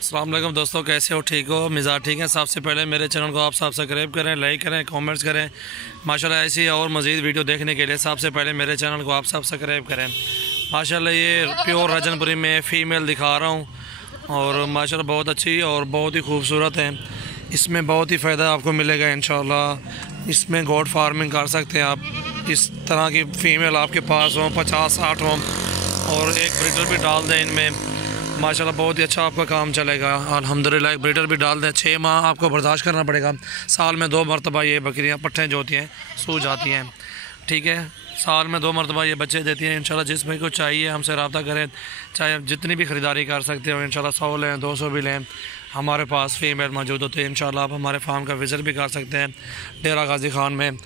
अस्सलाम वालेकुम दोस्तों, कैसे हो? ठीक हो? मिजाज ठीक है? सबसे पहले मेरे चैनल को आप सब्सक्राइब करें, लाइक करें, कमेंट्स करें। माशाल्लाह ऐसी और मज़ीद वीडियो देखने के लिए सबसे पहले मेरे चैनल को आप सब्सक्राइब करें। माशाल्लाह ये प्योर राजनपुरी में फ़ीमेल दिखा रहा हूँ और माशाल्लाह बहुत अच्छी और बहुत ही खूबसूरत है। इसमें बहुत ही फ़ायदा आपको मिलेगा इंशाल्लाह। इसमें गोट फार्मिंग कर सकते हैं आप। इस तरह की फ़ीमेल आपके पास हो 50-60 हो और एक ब्रीडर भी डाल दें इनमें, माशाल्लाह बहुत ही अच्छा आपका काम चलेगा। अल्हम्दुलिल्लाह एक ब्रीडर भी डाल दें। 6 माह आपको बर्दाश्त करना पड़ेगा। साल में 2 मरतबा ये बकरियाँ पट्ठें जो होती हैं सूज जाती हैं, ठीक है। साल में 2 मरतबा ये बच्चे देती हैं। इंशाल्लाह जिस भाई को चाहिए हमसे रब्ता करें, चाहे आप जितनी भी ख़रीदारी कर सकते हो। इंशाल्लाह 100 लें 200 भी लें, हमारे पास फ़ीमेल मौजूद होती है। इंशाल्लाह आप हमारे फार्म का विज़िट भी कर सकते हैं डेरा गाजी खान में।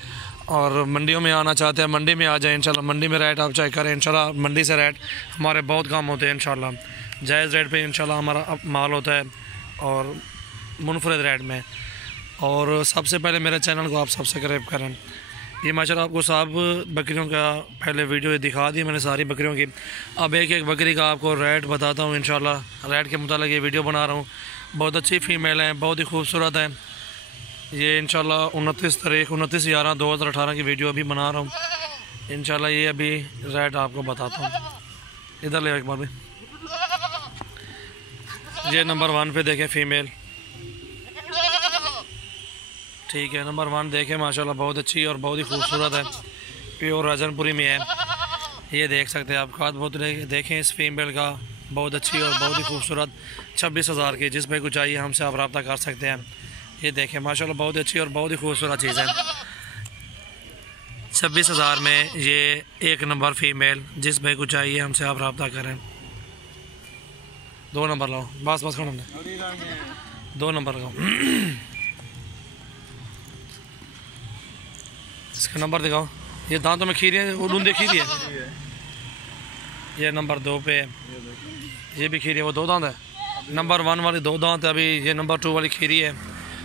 और मंडियों में आना चाहते हैं मंडी में आ जाए। इंशाल्लाह मंडी में रेट आप चेक करें। इंशाल्लाह मंडी से रेट हमारे बहुत कम होते हैं। इंशाल्लाह जायज़ रेट पे इंशाल्लाह हमारा माल होता है और मुनफरद रेट में। और सबसे पहले मेरे चैनल को आप सब्सक्राइब करें। ये माशाल्लाह आपको सब बकरियों का पहले वीडियो दिखा दी मैंने सारी बकरियों की। अब एक एक बकरी का आपको रेट बताता हूँ। इंशाल्लाह रेट के मुताबिक ये वीडियो बना रहा हूँ। बहुत अच्छी फ़ीमेल है, बहुत ही खूबसूरत है ये। इंशाल्लाह 29/11/2018 की वीडियो अभी बना रहा हूँ। इंशाल्लाह ये अभी रेट आपको बताता हूँ। इधर ले एक बार भी। ये नंबर 1 पे देखें फ़ीमेल, ठीक है। नंबर 1 देखें माशाल्लाह बहुत अच्छी और बहुत ही खूबसूरत है। प्योर राजनपुरी में है, ये देख सकते हैं आप। खाद बहुत देखें इस फीमेल का, बहुत अच्छी और बहुत ही खूबसूरत। 26,000 की, जिस पे कुछ चाहिए हमसे आप रब्ता कर सकते हैं। ये देखें माशाल्लाह बहुत अच्छी और बहुत ही खूबसूरत चीज़ है। 26,000 में ये एक नंबर फ़ीमेल, जिस भाई को चाहिए हमसे आप रब्ता करें। 2 नंबर लाओ, बस खड़ा 2 नंबर लगाओ। इसका नंबर दिखाओ। ये दांतों में खीरी है, वो ढूंढे खीरी है। ये नंबर 2 पे है, ये भी खीरी है। वो 2 दांत है। नंबर 1 वाली 2 दांत है अभी। ये नंबर 2 वाली खीरी है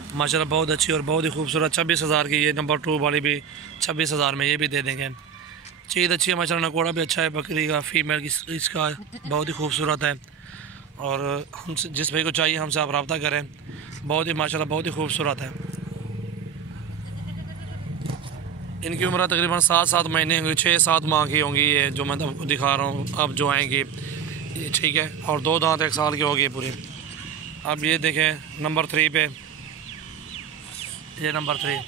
माशाल्लाह बहुत अच्छी और बहुत ही खूबसूरत। 26,000 की ये नंबर 2 वाली भी 26,000 में ये भी दे देंगे। चीज़ अच्छी है माशाल्लाह। नकोड़ा भी अच्छा है बकरी का, फ़ीमेल की इसका बहुत ही खूबसूरत है। और हमसे जिस भाई को चाहिए हमसे आप रब्ता करें। बहुत ही माशाल्लाह बहुत ही खूबसूरत है। इनकी उम्र तकरीबन 7-7 महीने होंगी, 6-7 माह की होंगी ये जो मैं आपको दिखा रहा हूँ अब जो आएंगी, ठीक है। और 2 दांत 1 साल की होगी पूरी। अब ये देखें नंबर 3 पे, ये नंबर 3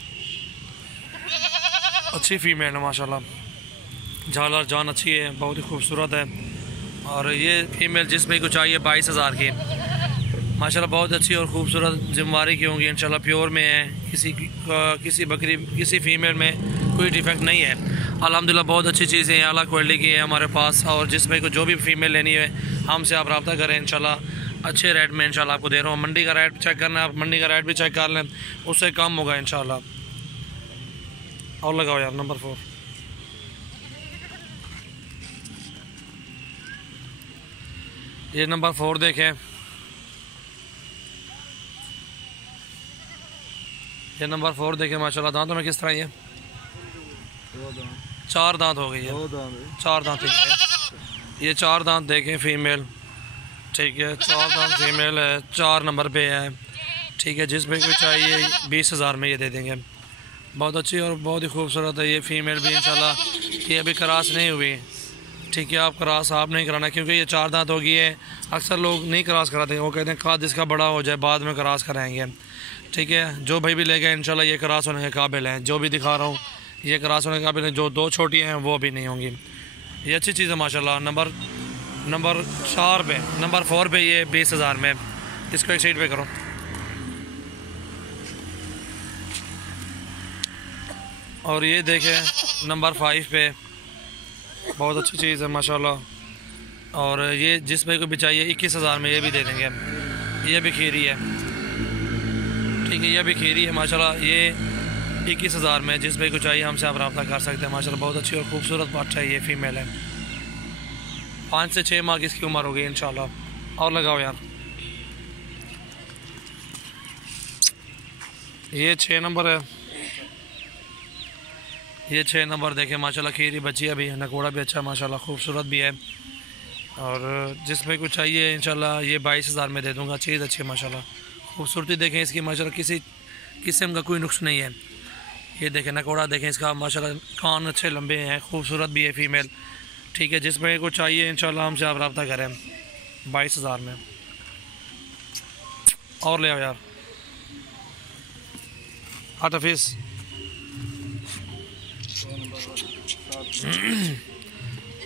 अच्छी फ़ीमेल है माशाल्लाह। झालर जान अच्छी है, बहुत ही खूबसूरत है। और ये फ़ीमेल जिस भाई को चाहिए 22,000 की माशाल्लाह बहुत अच्छी और ख़ूबसूरत जिम्मेवारी की होंगी। इंशाल्लाह प्योर में है, किसी बकरी किसी फ़ीमेल में कोई डिफेक्ट नहीं है। अल्हम्दुलिल्लाह बहुत अच्छी चीज़ें हैं, अला क्वालिटी की है हमारे पास। और जिस भाई को जो भी फ़ीमेल लेनी है हमसे आप रब्ता करें। इंशाल्लाह अच्छे रेट में इंशाल्लाह आपको दे रहा हूँ। मंडी का रेट चेक करना है आप, मंडी का रेट भी चेक कर लें, उससे कम होगा इंशाल्लाह। और लगाओ यार नंबर 4। ये नंबर 4 देखें। ये नंबर 4 देखें माशाल्लाह। दांतों में किस तरह ये 4 दांत हो गई है। 4 दांत है ये। 4 दांत देखें फ़ीमेल, ठीक है। 4 दांत फ़ीमेल है, 4 नंबर पे है, ठीक है। जिस भाई को चाहिए 20,000 में ये दे देंगे। बहुत अच्छी और बहुत ही खूबसूरत है ये फ़ीमेल भी इंशाल्लाह। ये अभी क्रॉस नहीं हुई, ठीक है। आप क्रॉस आप नहीं कराना क्योंकि ये 4 दांत होगी है। अक्सर लोग नहीं क्रॉस कराते, वो कहते हैं खाद इसका बड़ा हो जाए बाद में क्रॉस कराएंगे, ठीक है। जो भाई भी लेगा इंशाल्लाह ये क्रॉस होने के काबिल है। जो भी दिखा रहा हूँ ये क्रॉस होने के काबिल है। जो 2 छोटी हैं वो भी नहीं होंगी। ये अच्छी चीज़ है माशाल्लाह। नंबर 4 पे, नंबर 4 पे ये 20,000 में। इसको एक साइड पे करो। और ये देखें नंबर 5 पे, बहुत अच्छी चीज़ है माशाल्लाह। और ये जिस भाई को भी चाहिए 21,000 में ये भी दे देंगे। ये भी खीरी है, ठीक है। ये भी खीरी है माशाल्लाह। ये 21,000 में जिस भाई को चाहिए हमसे आप रब्ता कर सकते हैं माशाल्लाह। बहुत अच्छी और खूबसूरत बात है। ये फ़ीमेल है, 5 से 6 माह की इसकी उम्र होगी इंशाल्लाह। और लगाओ यार। ये 6 नंबर है। ये 6 नंबर देखें माशाल्लाह। खीरी बच्ची अभी, नकोड़ा भी अच्छा है माशाल्लाह, खूबसूरत भी है। और जिस भाई को चाहिए इंशाल्लाह ये 22,000 में दे दूंगा। चीज़ अच्छी है माशाल्लाह, खूबसूरती देखें इसकी माशाल्लाह, किसी किस्म का कोई नुक्स नहीं है। ये देखें नकोड़ा देखें इसका माशाल्लाह, कान अच्छे लंबे हैं, खूबसूरत भी है फीमेल। ठीक है, जिस भाई को चाहिए इंशाल्लाह हमसे आप रब्ता करें 22,000 में। और ले आओ यार हट हफीज़।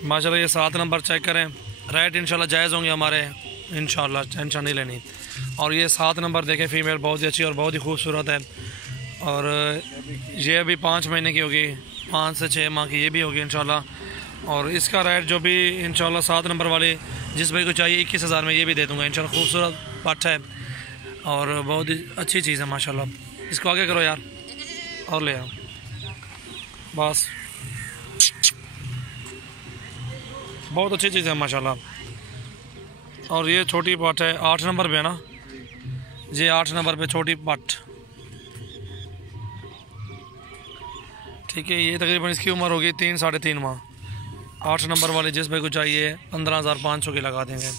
माशाल्लाह ये 7 नंबर चेक करें, रेट इंशाल्लाह जायज़ होंगे हमारे, इंशाल्लाह टेंशन नहीं लेनी। और ये 7 नंबर देखें फीमेल बहुत ही अच्छी और बहुत ही खूबसूरत है। और ये अभी 5 महीने की होगी, 5 से 6 माह की ये भी होगी इंशाल्लाह। और इसका रेट जो भी इंशाल्लाह 7 नंबर वाले जिस भाई को चाहिए 21,000 में ये भी दे दूँगा इंशाल्लाह। खूबसूरत पट है और बहुत ही अच्छी चीज़ है माशाल्लाह। इसको आगे करो यार और ले आओ बस, बहुत अच्छी चीज़ है माशाल्लाह। और ये छोटी पट है 8 नंबर पे है ना, ये 8 नंबर पे छोटी पट। ठीक है, ये तकरीबन इसकी उम्र होगी 3 साढ़े 3 माह। 8 नंबर वाले जिस भाई को चाहिए 15,500 की लगा देंगे।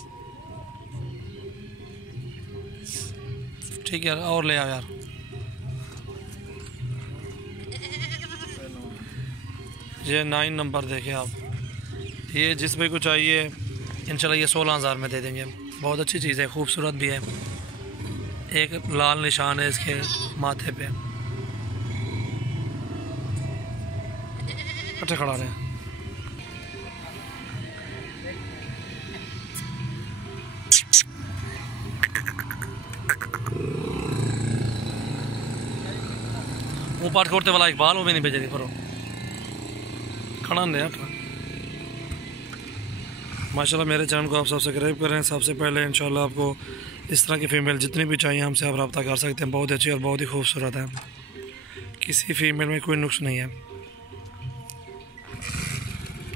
ठीक है यार और ले आओ यार। ये 9 नंबर देखें आप, ये जिस भाई को चाहिए इंशाल्लाह ये 16,000 में दे देंगे। बहुत अच्छी चीज़ है, खूबसूरत भी है। एक लाल निशान है इसके माथे पे, अच्छा खड़ा रहे। ऊपर छोड़ते वाला इकबाल वो भी नहीं भेजे दी करो खड़ा नहीं माशाल्लाह। मेरे चैनल को आप सब्सक्राइब करें। सबसे पहले इंशाल्लाह आपको इस तरह की फ़ीमेल जितनी भी चाहिए हमसे आप रब्ता कर सकते हैं। बहुत अच्छी और बहुत ही खूबसूरत है, किसी फ़ीमेल में कोई नुक्स नहीं है।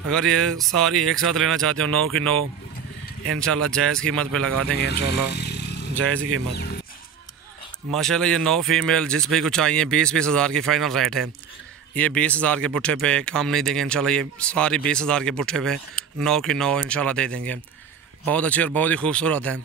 अगर ये सारी एक साथ लेना चाहते हो 9 की 9 इंशाल्लाह जायज़ कीमत पे लगा देंगे इंशाल्लाह, जायज़ कीमत माशाल्लाह। ये 9 फीमेल जिस भी को चाहिए 20-20 हज़ार की फ़ाइनल रेट है। ये 20,000 के पुट्ठे पे काम नहीं देंगे इंशाल्लाह। ये सारी 20,000 के पुट्ठे पे 9 की 9 इंशाल्लाह दे देंगे। बहुत अच्छी और बहुत ही खूबसूरत है।